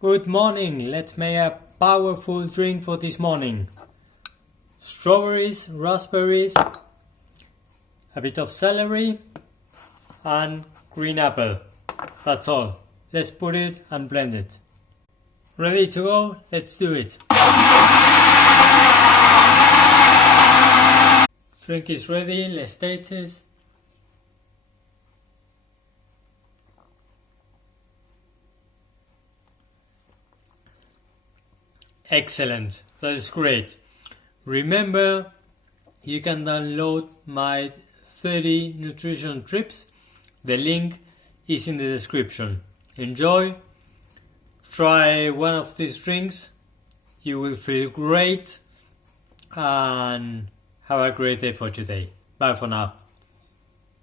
Good morning, let's make a powerful drink for this morning. Strawberries, raspberries, a bit of celery and green apple. That's all. Let's put it and blend it. Ready to go? Let's do it. Drink is ready, let's taste it. Excellent, that is great. Remember, you can download my 30 nutrition tips. The link is in the description. Enjoy, try one of these drinks, you will feel great, and have a great day for today. Bye for now.